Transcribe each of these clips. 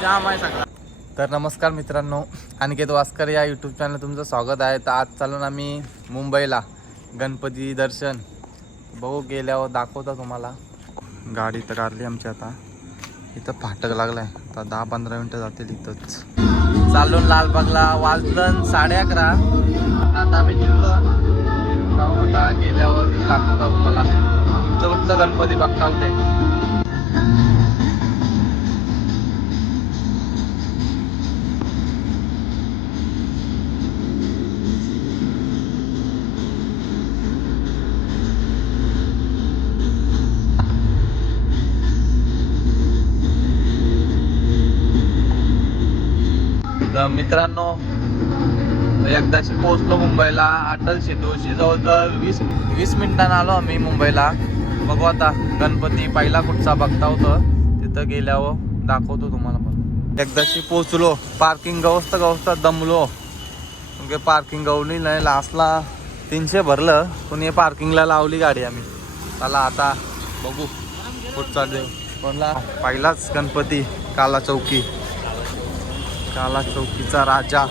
जाम आहे सगळा. तर नमस्कार मित्रांनो अनिकेत वास्कर या यूट्यूब चॅनल तुमचं स्वागत आहे. तर आज चालून आम्ही मुंबईला गणपती दर्शन. बघू गेल्यावर दाखवतो तुम्हाला. गाडी तर काढली आमची आता. इथं फाटक लागलाय. आता दहा पंधरा मिनटं जातील इथंच. चालून लालबागला. वाजलं साडे अकरा. आता आम्ही गेल्यावर दाखवतो तुम्हाला उंच गणपती बघता होते मित्रांनो एकदाशी पोहोचलो मुंबईला अटल सेतूशी जवळजवळ वीस वीस मिनिटांना आलो आम्ही मुंबईला. बघू आता गणपती पहिला कुठचा बघता होतं तिथं गेल्यावर दाखवतो तुम्हाला पण. एकदाशी पोहोचलो पार्किंग गवस्त गवस्त दमलो. म्हणजे पार्किंग गवली नाही लास्टला तीनशे भरलं पण हे पार्किंगला लावली गाडी आम्ही. चला आता बघू कुठचा देव. कोणला पहिलाच गणपती काला चौकी. काला चौकीचा राजा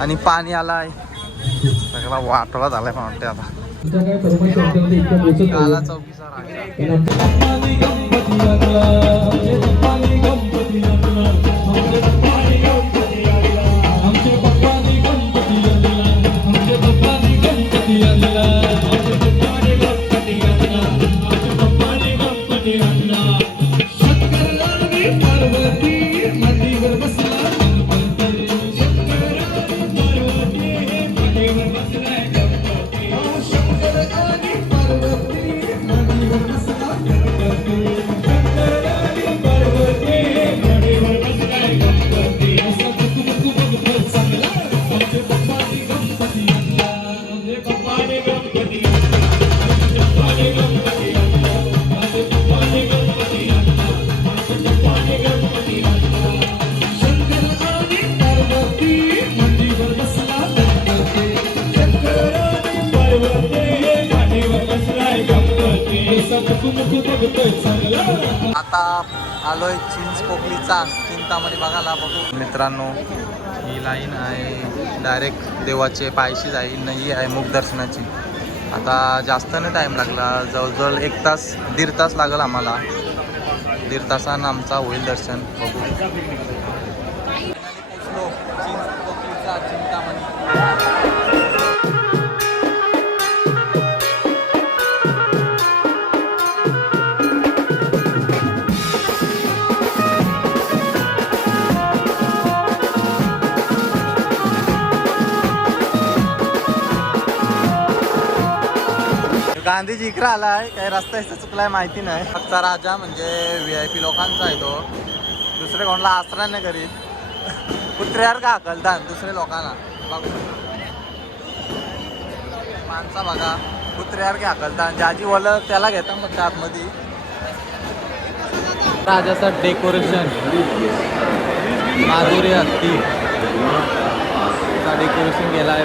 आणि पाणी आलाय. सगळा वाटोळा झालाय पण वाटते आता. काला चौकीचा राजा. आलोय चिंच पोकलीचा चिंतामध्ये बघायला बघू. मित्रांनो ही लाईन आहे. डायरेक्ट देवाचे पायशी जाईल नाही आहे मुख दर्शनाची. आता जास्त नाही टाईम लागला. जवळजवळ एक तास दीड तास लागेल आम्हाला. दीड तासानं आमचा होईल दर्शन. बघू. गांधीजी इकडे आलाय. काही रस्ता इथं चुकलाय माहिती नाही. फक्तचा राजा म्हणजे व्ही आय पी लोकांचा आहे तो. दुसरे कोणाला आसरा नाही करीत. कुत्र्यावर का हकलतात दुसरे लोकांना? बघ. माणसा बघा. कुत्र्यावर का हकलतात ज्याची वल त्याला घेता मग आतमध्ये. राजाचं डेकोरेशन माधुरी हत्ती. डेकोरेशन केला आहे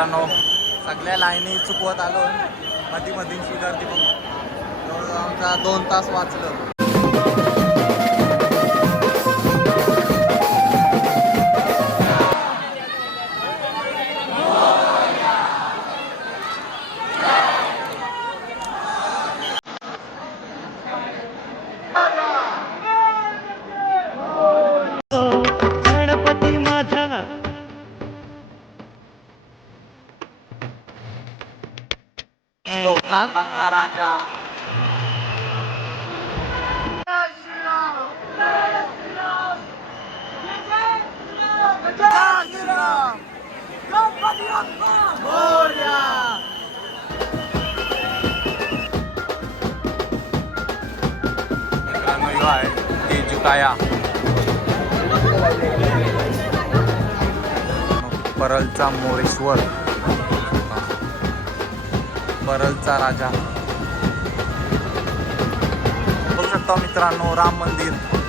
मित्रांनो सगळ्या लाईनी चुकवत आलो. मधी मधी स्वीकारते बघून आमचा दोन तास वाचलं. मित्रांनो ह्यो आहे तेजुकाया परळचा मोरेश्वर. परलचा राजा. बघू शकता मित्रांनो राम मंदिर.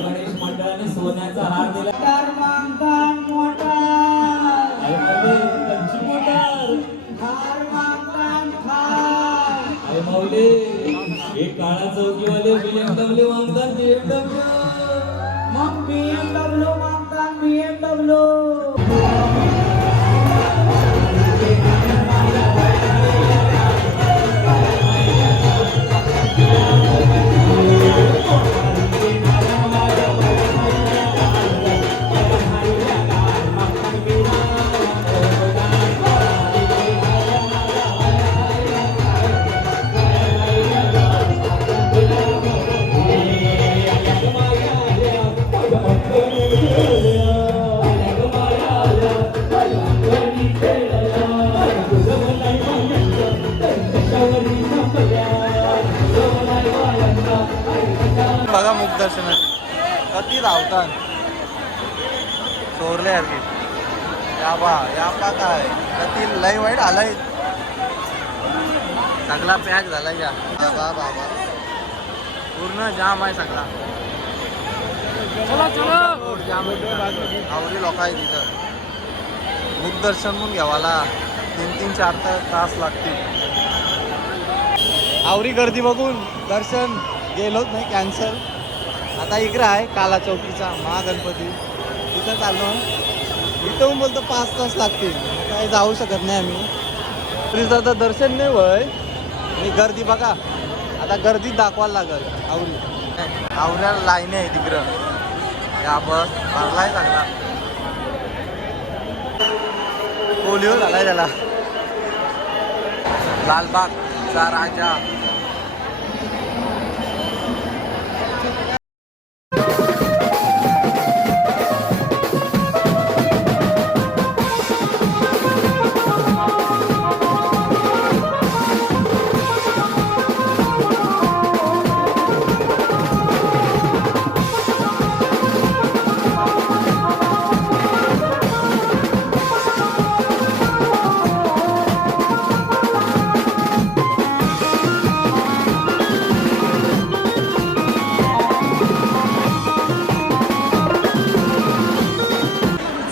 गणेश मंडळाने सोन्याचा हार दिला. मुखदर्शन कधी धावतात? चोरले यार या बा या बा काय? कधी लय वाईट आलाय. सगळा पॅक झाला या. बाबा बाबा. पूर्ण जाम आहे सगळा. जाम. आवरी लोक आहे तिथं मुखदर्शन म्हणून घ्यावाला. तीन तीन चार तास लागतील. आवरी गर्दी बघून दर्शन. गेलोच नाही कॅन्सल आता इकडे आहे काला चौकीचा महागणपती तिथं चाललो. इथं बोलतो पाच तास लागतील. काय जाऊ शकत नाही आम्ही. श्रीजाचं तर दर्शन नाही वय आणि गर्दी बघा. आता गर्दी दाखवायला लागल. आवरी. आवऱ्याला लाईन आहे तिकडं. या बस भरलाय लागला पोलिओ झालाय त्याला. लालबागचा राजा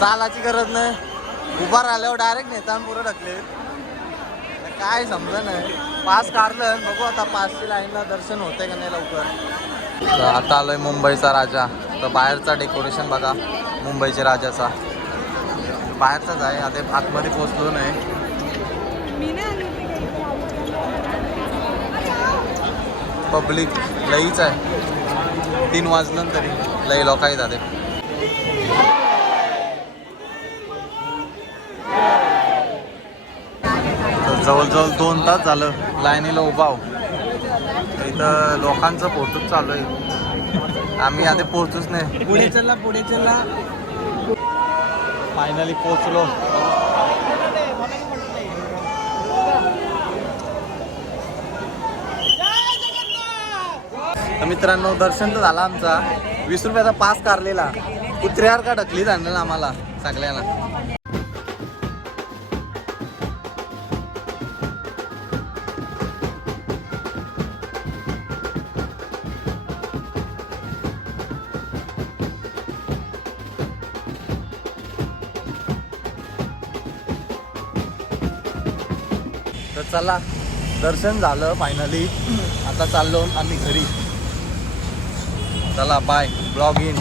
चालाची गरज नाही. उभा राहिल्यावर डायरेक्ट नेता पुरं ढकले. काय समजा नाही पास काढलं बघू आता पाचची लाईनला दर्शन होते का नाही लवकर. आता आलोय मुंबईचा राजा. तर बाहेरचा डेकोरेशन बघा मुंबईच्या राजाचा. बाहेरचाच आहे आता आतमध्ये पोचलो नाही. पब्लिक लईच आहे. तीन वाजलं तरी लई लोक आहेत जवळजवळ दोन तास झालं लाईनीला उभा इथं लोकांचं पोहोचूच चालू आहे. आम्ही आधी पोहोचूच नाही. पुढे चला पुढे चला. फायनली पोचलो मित्रांनो दर्शन तर झालं आमचा. वीस रुपयाचा पास कारलेला कुत्र्यावर का ढकली जाणार आम्हाला सगळ्यांना. तर चला दर्शन झालं फायनली आता चाललो आम्ही घरी. चला बाय ब्लॉग इन